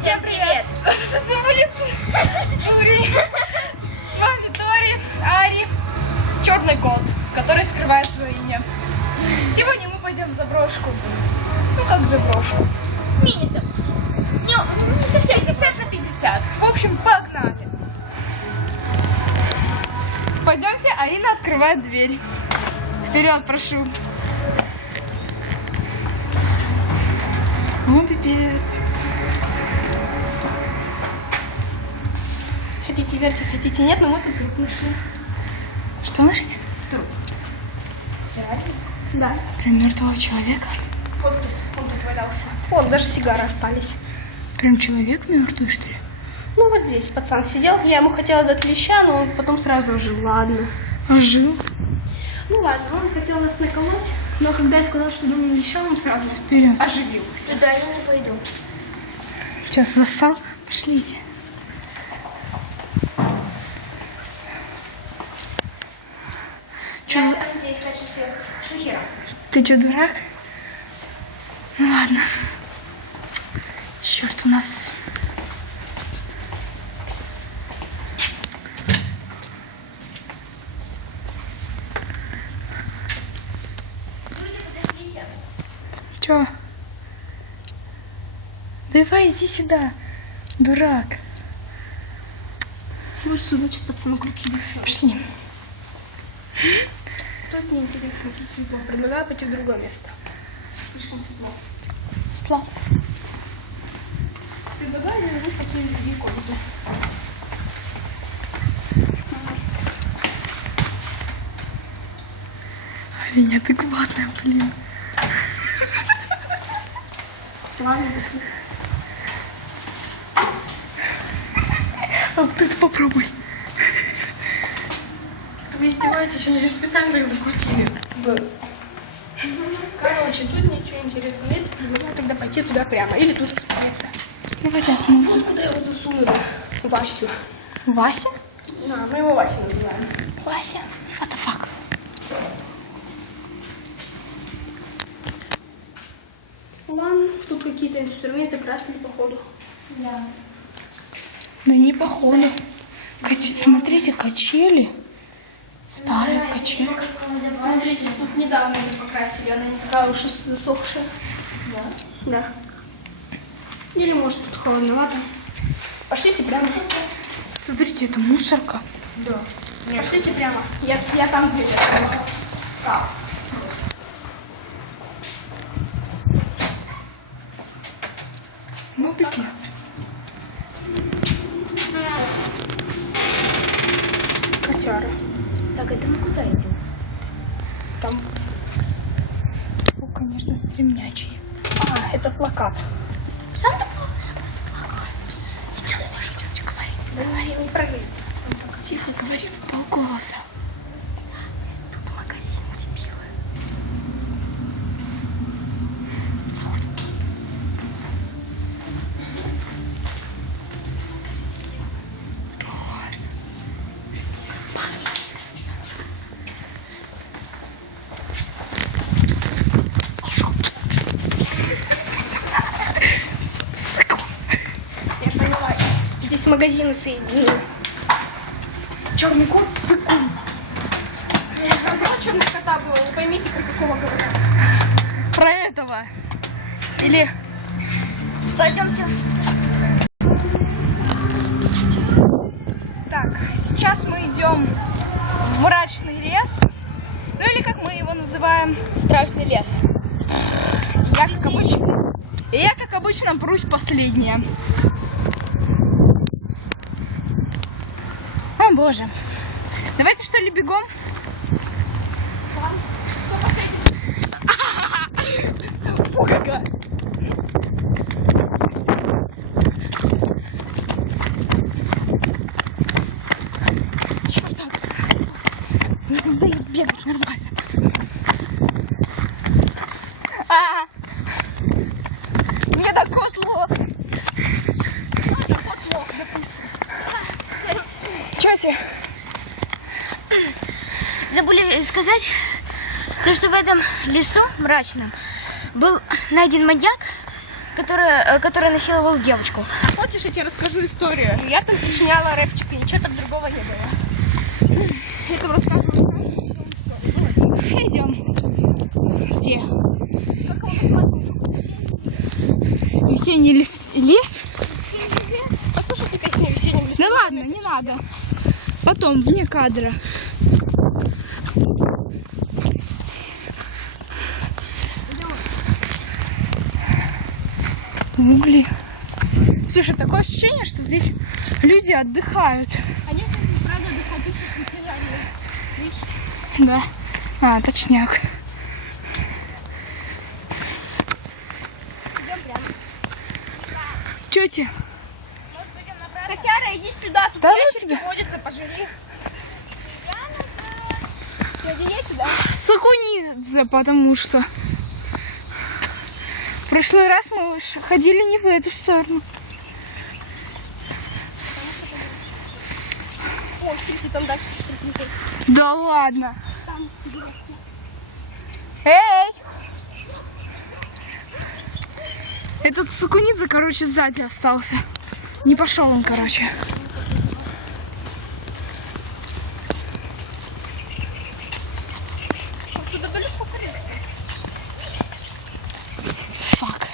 Всем привет! С вами Тори, Ари, черный кот, который скрывает свое имя. Сегодня мы пойдем в заброшку. Ну как заброшку? Минисов. Не совсем 50 на 50. В общем, погнали. Пойдемте, Арина открывает дверь. Вперед, прошу. Ну, пипец. Хотите верьте, хотите нет, но мы тут труп нашли. Что нашли? Труп. Реально? Да. Прям мертвого человека? Он тут валялся. Вон, даже сигары остались. Прям человек мертвый, что ли? Ну вот здесь пацан сидел, я ему хотела дать леща, но он потом сразу ожил, ладно. Ожил? Ну ладно, он хотел нас наколоть, но когда я сказала, что дам ему леща, он сразу вперед оживил. Сюда я не пойду. Сейчас зассал, пошлите. Я там здесь в качестве шухера. Ты что, дурак? Ну ладно. Черт, у нас... Подождите. Чё? Давай, иди сюда, дурак. Вот сюда, что пацаны крутили. Пошли. Тут неинтересно, тут светло. Предлагаю пойти в другое место. Слишком светло. Светло. Предлагаю завернуть такие другие комнаты. Ариня, ты гватная, блин. Ладно, закрой. А вот это попробуй. Вы издеваетесь, они же специально так закрутили. Короче, тут ничего интересного нет. Предлагаю тогда пойти туда прямо. Или тут осмотреться. Давайте осмотрим. Куда его засунули? Васю. Вася? Да, мы его Вася называем. Вася? What the fuck? Ладно, тут какие-то инструменты красили походу. Да. Да не походу. Смотрите, качели. Старые качели. Смотрите, тут недавно ее покрасили, она не такая уж и засохшая. Да? Да. Или может тут холодновато. Пошлите прямо. Смотрите, это мусорка. Да. Пошлите прямо. Я там дверь открою. Так. Ну, пипец. Котяра. Так, это мы куда идем? Там, ну, конечно, стремнячий. А, это плакат. Санта-Клаус. Идемте, говори. Не прыгай. Тихо говори, полголоса. Тут магазин, дебилы. Заходим. Я поняла, здесь магазины соединены. Черный кот с иком. Про черного кота было, вы поймите, про какого говорю. Про этого. Или... Пойдемте. Так, сейчас мы идем в мрачный лес. Ну или как мы его называем, страшный лес. Я как обычно брусь последняя. О боже. Давайте что ли бегом? Пугага. Черт, надо бегать нормально. Мне так кот лох. Кот лох, допустим. Чё тебе? Забыли сказать, то, что в этом лесу мрачном был найден маньяк, который насиловал девочку. Хочешь, я тебе расскажу историю? Я там сочиняла рэпчик, и ничего там другого не было. Я там рассказываю историю. Идем. Где? Как его назвать? Весенний лес? Послушайте песню «Весенним лесом». Да ладно, не надо. Потом, вне кадра. Угли. Слушай, такое ощущение, что здесь люди отдыхают. Они, правда, отдыхают, ты сейчас не видишь? Да. А, точняк. Идем прямо. Тетя. Может, пойдем направо? Котяра, иди сюда, тут ящик водится, поживи. Видите, да? Сакунидзе, потому что в прошлый раз мы ходили не в эту сторону. О, смотрите, там дальше что-то. Да ладно. Там, эй! Этот Сакунидзе, короче, сзади остался. Не пошел он, короче. Фак.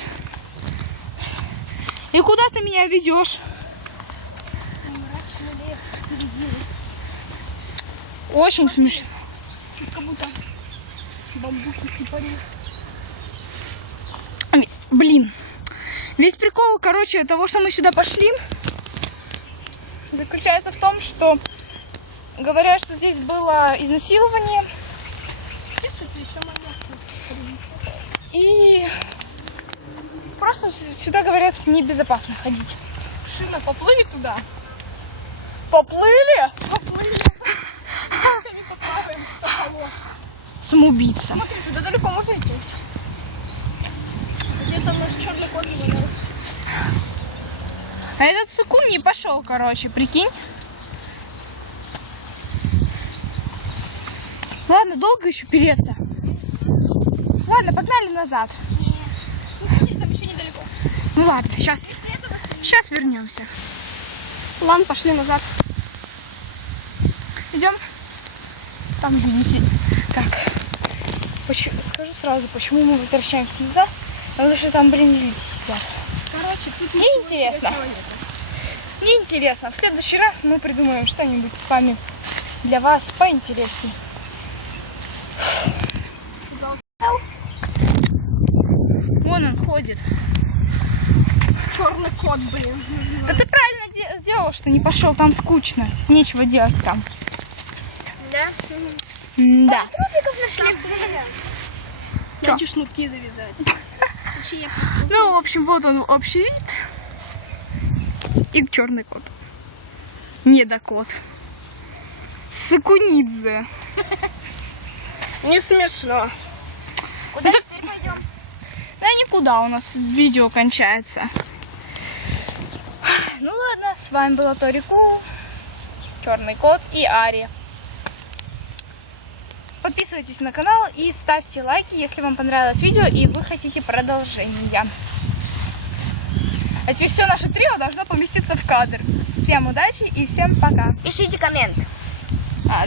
И куда ты меня ведешь? Очень смешно. Как будто бамбуки типа. Блин. Весь прикол, короче, того, что мы сюда пошли, заключается в том, что говорят, что здесь было изнасилование. И просто сюда, говорят, небезопасно ходить. Шина, поплыли туда? Поплыли? Поплыли. Самоубийца. Смотри, сюда далеко можно идти. Где там наш черный кот валяется? А этот Сакун не пошел, короче, прикинь. Ладно, долго еще переться. Ладно, погнали назад. Нет, там еще недалеко. Ну ладно, сейчас вернемся. Ладно, пошли назад. Идем. Там люди сидят. Так. Скажу сразу, почему мы возвращаемся назад. Потому что там, блин, люди сидят. Короче, тут неинтересно. Неинтересно. В следующий раз мы придумаем что-нибудь с вами для вас поинтереснее. Вон он ходит. Черный кот, блин. Да ты правильно сделал, что не пошел, там скучно. Нечего делать там. Да? Да. Трупиков нашли. Хочу шнурки завязать. Ну, в общем, вот он общий вид. И черный кот. Недокот. Сакунидзе. Не смешно. Куда теперь пойдем? Да никуда, у нас видео кончается. Ну ладно, с вами была Торику, Черный кот и Ари. Подписывайтесь на канал и ставьте лайки, если вам понравилось видео и вы хотите продолжения. А теперь все наше трио должно поместиться в кадр. Всем удачи и всем пока. Пишите коммент. Да.